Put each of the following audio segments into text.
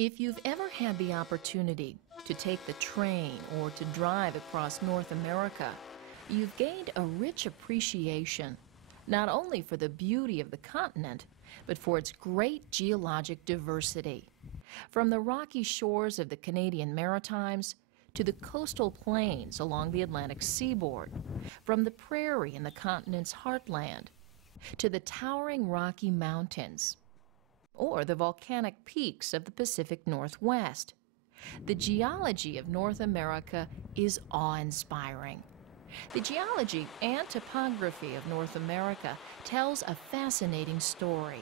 If you've ever had the opportunity to take the train or to drive across North America, you've gained a rich appreciation, not only for the beauty of the continent, but for its great geologic diversity. From the rocky shores of the Canadian Maritimes to the coastal plains along the Atlantic seaboard, from the prairie in the continent's heartland to the towering Rocky Mountains, or the volcanic peaks of the Pacific Northwest. The geology of North America is awe-inspiring. The geology and topography of North America tells a fascinating story.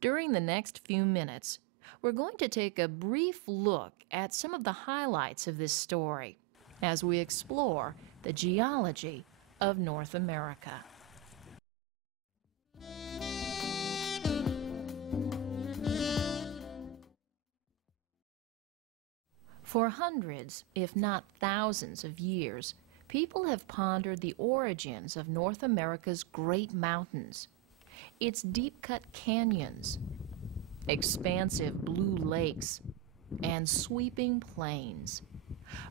During the next few minutes, we're going to take a brief look at some of the highlights of this story as we explore the geology of North America. For hundreds, if not thousands of years, people have pondered the origins of North America's great mountains, its deep-cut canyons, expansive blue lakes, and sweeping plains.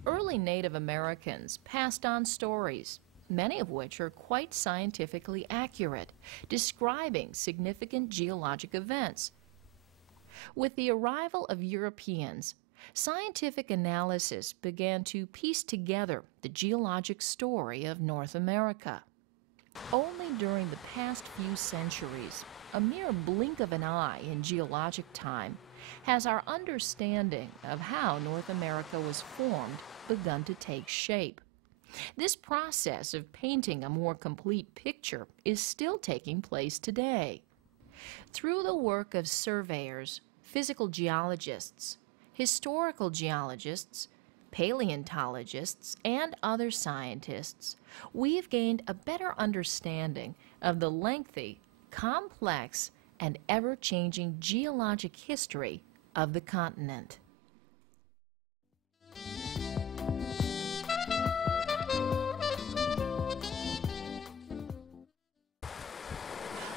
Early Native Americans passed on stories, many of which are quite scientifically accurate, describing significant geologic events. With the arrival of Europeans, scientific analysis began to piece together the geologic story of North America. Only during the past few centuries, a mere blink of an eye in geologic time, has our understanding of how North America was formed begun to take shape. This process of painting a more complete picture is still taking place today. Through the work of surveyors, physical geologists, historical geologists, paleontologists, and other scientists, we've gained a better understanding of the lengthy, complex, and ever-changing geologic history of the continent.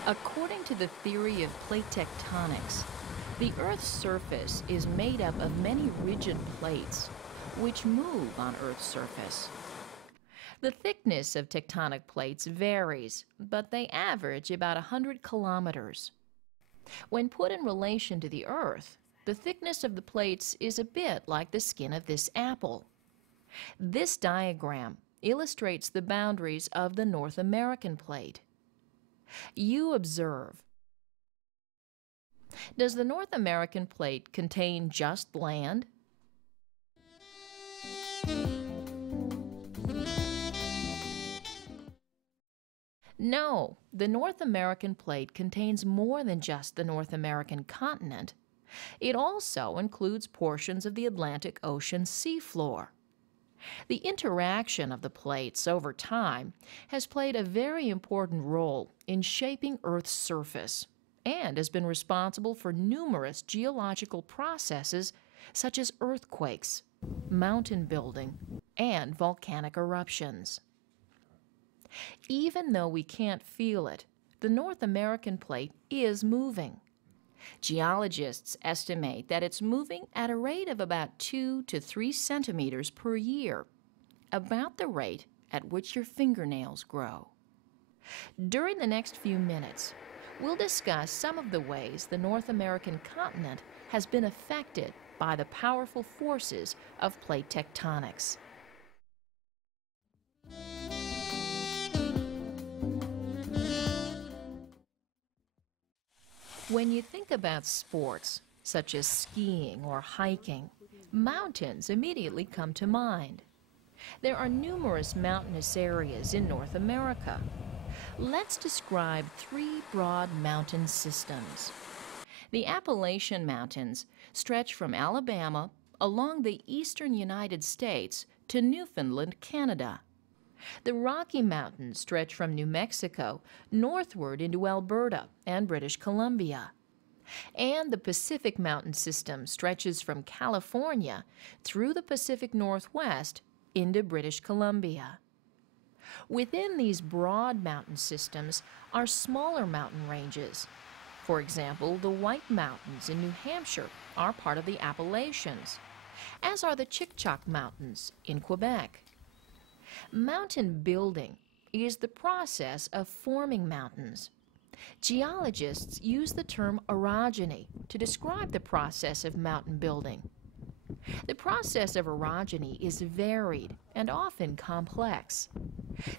According to the theory of plate tectonics, the Earth's surface is made up of many rigid plates which move on Earth's surface. The thickness of tectonic plates varies, but they average about 100 kilometers. When put in relation to the Earth, the thickness of the plates is a bit like the skin of this apple. This diagram illustrates the boundaries of the North American plate. You observe. Does the North American plate contain just land? No, the North American plate contains more than just the North American continent. It also includes portions of the Atlantic Ocean seafloor. The interaction of the plates over time has played a very important role in shaping Earth's surface and has been responsible for numerous geological processes such as earthquakes, mountain building, and volcanic eruptions. Even though we can't feel it, the North American plate is moving. Geologists estimate that it's moving at a rate of about 2 to 3 centimeters per year, about the rate at which your fingernails grow. During the next few minutes, we'll discuss some of the ways the North American continent has been affected by the powerful forces of plate tectonics. When you think about sports, such as skiing or hiking, mountains immediately come to mind. There are numerous mountainous areas in North America. Let's describe 3 broad mountain systems. The Appalachian Mountains stretch from Alabama along the eastern United States to Newfoundland, Canada. The Rocky Mountains stretch from New Mexico northward into Alberta and British Columbia. And the Pacific Mountain System stretches from California through the Pacific Northwest into British Columbia. Within these broad mountain systems are smaller mountain ranges. For example, the White Mountains in New Hampshire are part of the Appalachians, as are the Chic-Choc Mountains in Quebec. Mountain building is the process of forming mountains. Geologists use the term orogeny to describe the process of mountain building. The process of orogeny is varied and often complex.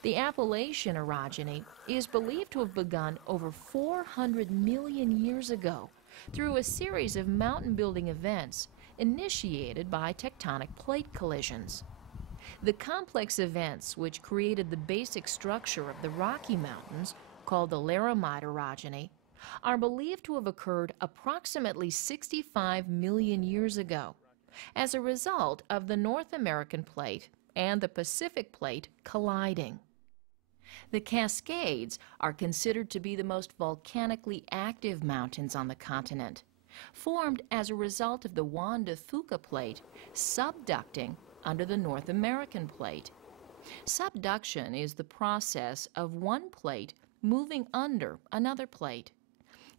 The Appalachian orogeny is believed to have begun over 400 million years ago through a series of mountain building events initiated by tectonic plate collisions. The complex events which created the basic structure of the Rocky Mountains, called the Laramide orogeny, are believed to have occurred approximately 65 million years ago as a result of the North American plate and the Pacific plate colliding. The Cascades are considered to be the most volcanically active mountains on the continent, formed as a result of the Juan de Fuca plate subducting under the North American plate. Subduction is the process of one plate moving under another plate.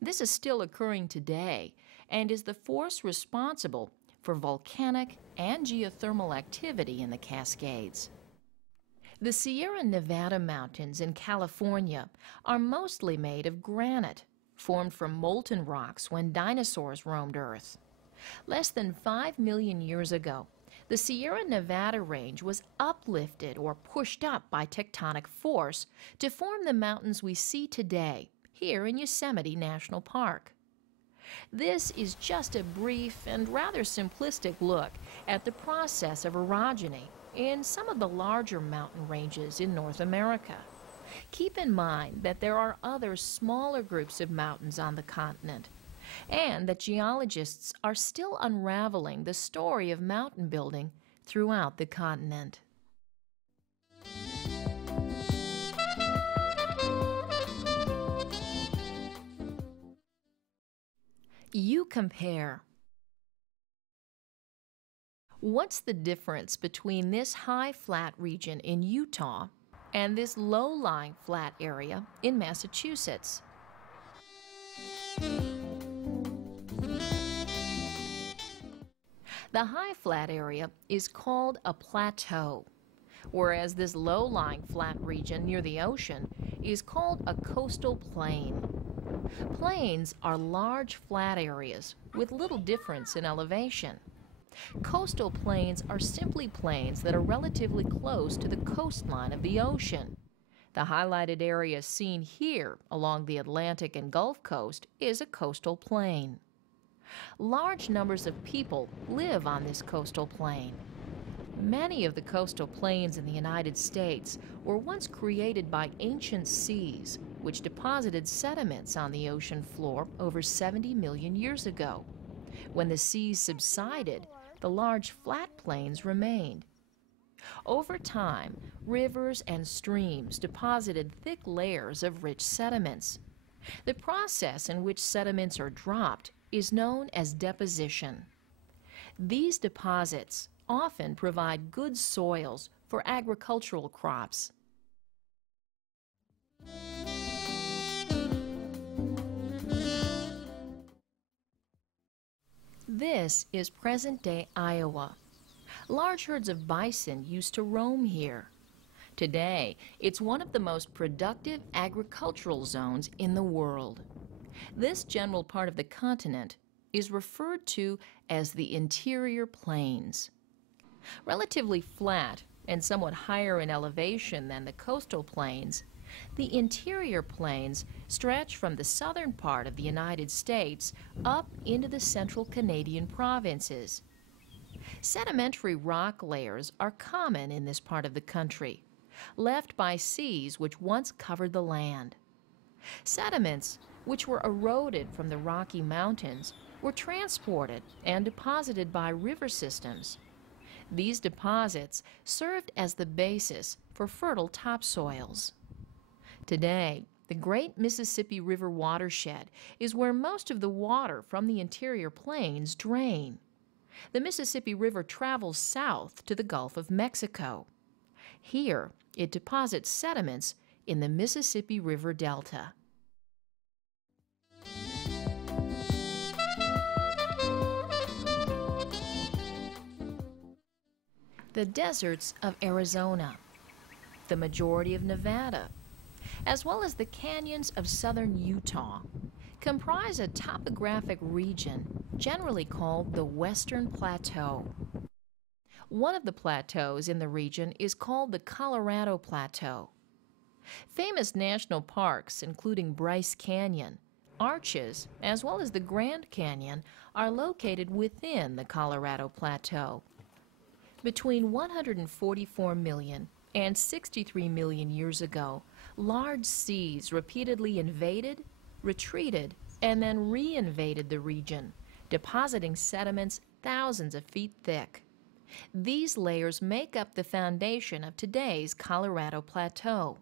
This is still occurring today and is the force responsible for volcanic and geothermal activity in the Cascades. The Sierra Nevada mountains in California are mostly made of granite, formed from molten rocks when dinosaurs roamed Earth. Less than 5 million years ago, the Sierra Nevada range was uplifted or pushed up by tectonic force to form the mountains we see today here in Yosemite National Park. This is just a brief and rather simplistic look at the process of orogeny in some of the larger mountain ranges in North America. Keep in mind that there are other smaller groups of mountains on the continent, and that geologists are still unraveling the story of mountain building throughout the continent. You compare. What's the difference between this high flat region in Utah and this low-lying flat area in Massachusetts? The high flat area is called a plateau, whereas this low-lying flat region near the ocean is called a coastal plain. Plains are large flat areas with little difference in elevation. Coastal plains are simply plains that are relatively close to the coastline of the ocean. The highlighted area seen here along the Atlantic and Gulf Coast is a coastal plain. Large numbers of people live on this coastal plain. Many of the coastal plains in the United States were once created by ancient seas, which deposited sediments on the ocean floor over 70 million years ago. When the seas subsided, the large flat plains remained. Over time, rivers and streams deposited thick layers of rich sediments. The process in which sediments are dropped is known as deposition. These deposits often provide good soils for agricultural crops. This is present-day Iowa. Large herds of bison used to roam here. Today, it's one of the most productive agricultural zones in the world. This general part of the continent is referred to as the interior plains. Relatively flat and somewhat higher in elevation than the coastal plains, the interior plains stretch from the southern part of the United States up into the central Canadian provinces. Sedimentary rock layers are common in this part of the country, left by seas which once covered the land. Sediments, which were eroded from the Rocky Mountains, were transported and deposited by river systems. These deposits served as the basis for fertile topsoils. Today, the Great Mississippi River watershed is where most of the water from the interior plains drain. The Mississippi River travels south to the Gulf of Mexico. Here, it deposits sediments in the Mississippi River Delta. The deserts of Arizona, the majority of Nevada, as well as the canyons of southern Utah, comprise a topographic region generally called the Western Plateau. One of the plateaus in the region is called the Colorado Plateau. Famous national parks, including Bryce Canyon, Arches, as well as the Grand Canyon, are located within the Colorado Plateau. Between 144 million and 63 million years ago, large seas repeatedly invaded, retreated, and then re-invaded the region, depositing sediments thousands of feet thick. These layers make up the foundation of today's Colorado Plateau.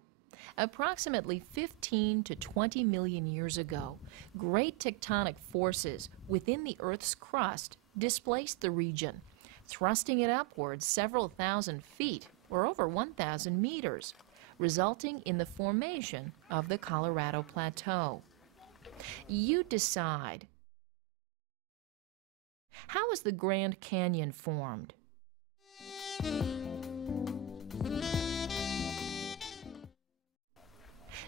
Approximately 15 to 20 million years ago, great tectonic forces within the Earth's crust displaced the region, thrusting it upwards several thousand feet, or over 1,000 meters, resulting in the formation of the Colorado Plateau. You decide. How is the Grand Canyon formed?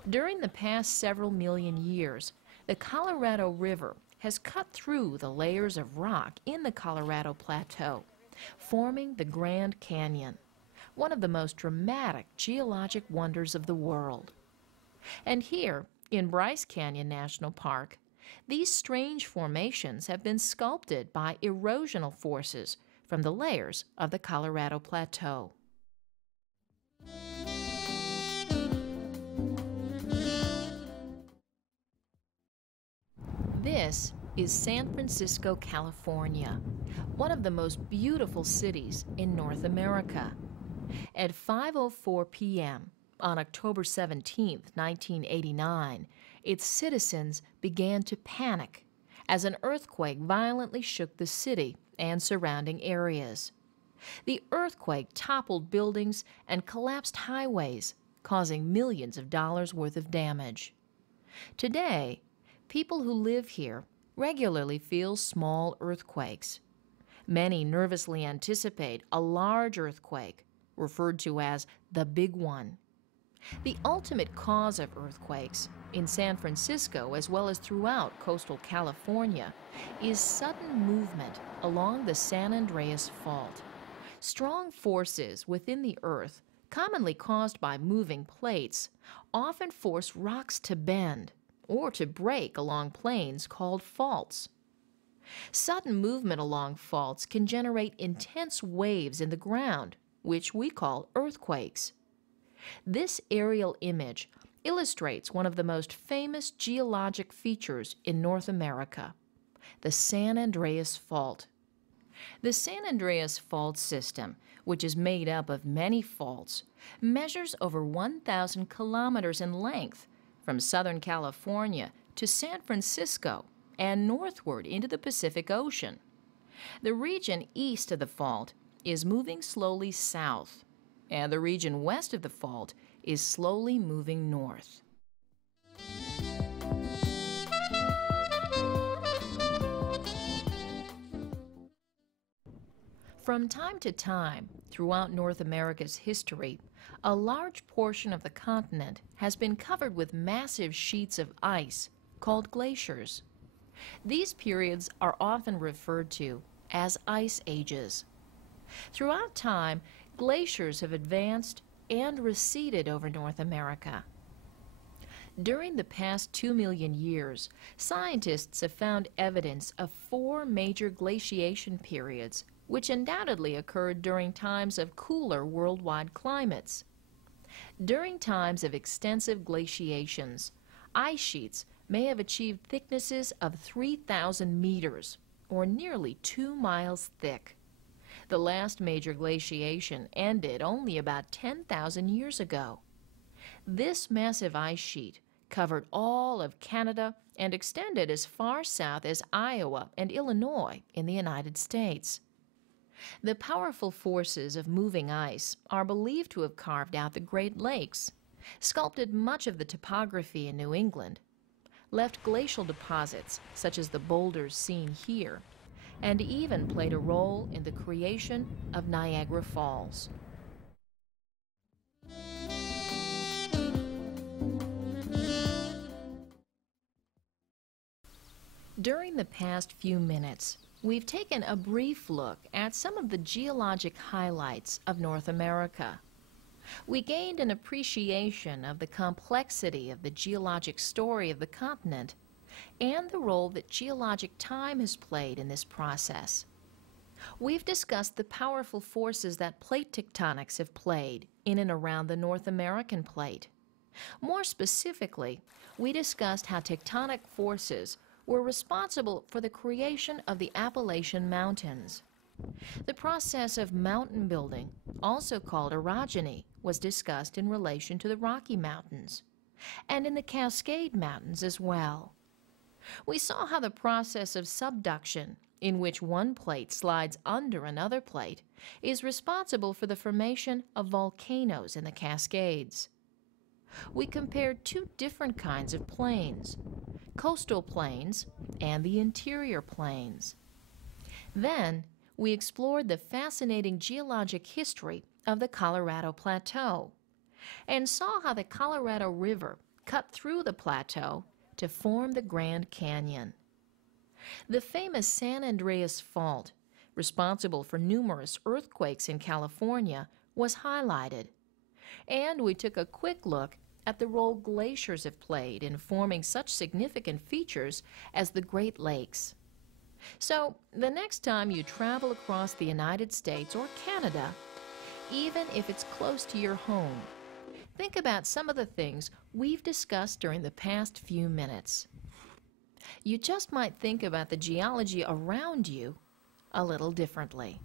During the past several million years, the Colorado River has cut through the layers of rock in the Colorado Plateau, forming the Grand Canyon, one of the most dramatic geologic wonders of the world. And here, in Bryce Canyon National Park, these strange formations have been sculpted by erosional forces from the layers of the Colorado Plateau. This is San Francisco, California, one of the most beautiful cities in North America. At 5:04 p.m. on October 17, 1989, its citizens began to panic as an earthquake violently shook the city and surrounding areas. The earthquake toppled buildings and collapsed highways, causing millions of dollars worth of damage. Today, people who live here regularly feel small earthquakes. Many nervously anticipate a large earthquake, referred to as the big one. The ultimate cause of earthquakes, in San Francisco as well as throughout coastal California, is sudden movement along the San Andreas Fault. Strong forces within the earth, commonly caused by moving plates, often force rocks to bend or to break along planes called faults. Sudden movement along faults can generate intense waves in the ground, which we call earthquakes. This aerial image illustrates one of the most famous geologic features in North America, the San Andreas Fault. The San Andreas Fault system, which is made up of many faults, measures over 1,000 kilometers in length from Southern California to San Francisco and northward into the Pacific Ocean. The region east of the fault is moving slowly south, and the region west of the fault is slowly moving north. From time to time, throughout North America's history, a large portion of the continent has been covered with massive sheets of ice called glaciers. These periods are often referred to as ice ages. Throughout time, glaciers have advanced and receded over North America. During the past 2 million years, scientists have found evidence of 4 major glaciation periods, which undoubtedly occurred during times of cooler worldwide climates. During times of extensive glaciations, ice sheets may have achieved thicknesses of 3,000 meters, or nearly 2 miles thick. The last major glaciation ended only about 10,000 years ago. This massive ice sheet covered all of Canada and extended as far south as Iowa and Illinois in the United States. The powerful forces of moving ice are believed to have carved out the Great Lakes, sculpted much of the topography in New England, left glacial deposits such as the boulders seen here, and even played a role in the creation of Niagara Falls. During the past few minutes, we've taken a brief look at some of the geologic highlights of North America. We gained an appreciation of the complexity of the geologic story of the continent and the role that geologic time has played in this process. We've discussed the powerful forces that plate tectonics have played in and around the North American plate. More specifically, we discussed how tectonic forces were responsible for the creation of the Appalachian Mountains. The process of mountain building, also called orogeny, was discussed in relation to the Rocky Mountains, and in the Cascade Mountains as well. We saw how the process of subduction, in which one plate slides under another plate, is responsible for the formation of volcanoes in the Cascades. We compared two different kinds of plains, coastal plains and the interior plains. Then, we explored the fascinating geologic history of the Colorado Plateau and saw how the Colorado River cut through the plateau to form the Grand Canyon. The famous San Andreas Fault, responsible for numerous earthquakes in California, was highlighted, and we took a quick look at the role glaciers have played in forming such significant features as the Great Lakes. So, the next time you travel across the United States or Canada, even if it's close to your home, think about some of the things we've discussed during the past few minutes. You just might think about the geology around you a little differently.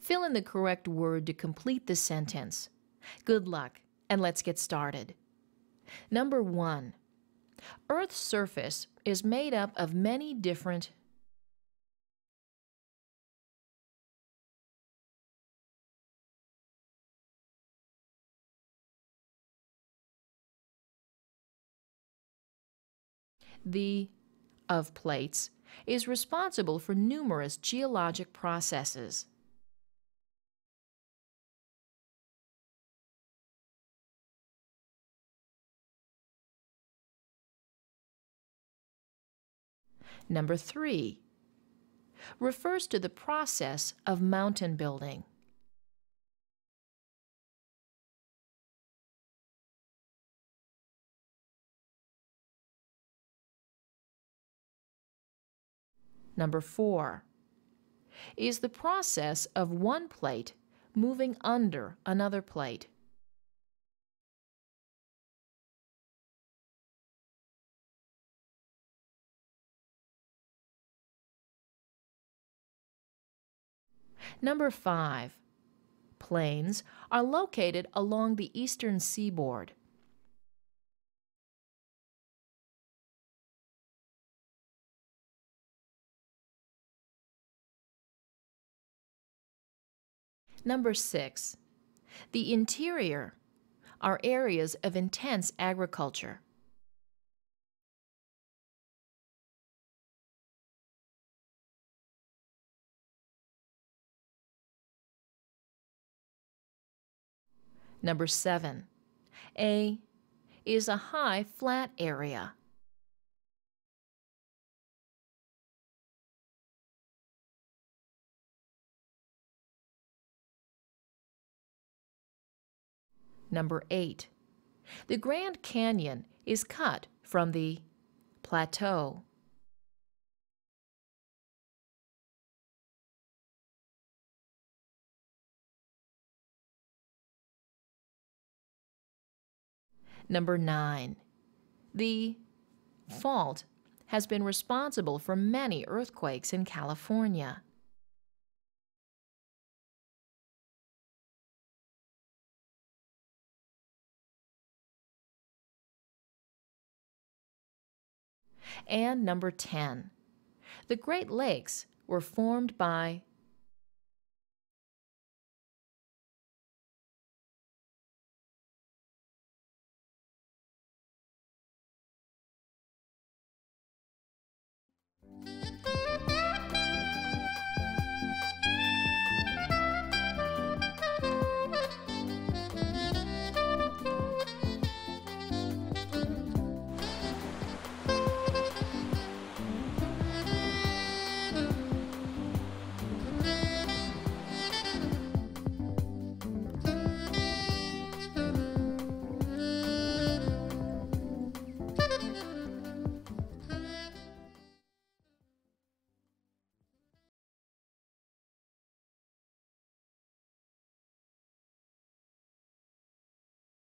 Fill in the correct word to complete the sentence. Good luck, and let's get started. Number 1. Earth's surface is made up of many different of plates is responsible for numerous geologic processes. Number 3 refers to the process of mountain building. Number 4 is the process of one plate moving under another plate. Number 5, plains are located along the eastern seaboard. Number 6, the interior are areas of intense agriculture. Number 7, A is a high flat area. Number 8, the Grand Canyon is cut from the plateau. Number 9, the fault has been responsible for many earthquakes in California. And number 10, the Great Lakes were formed by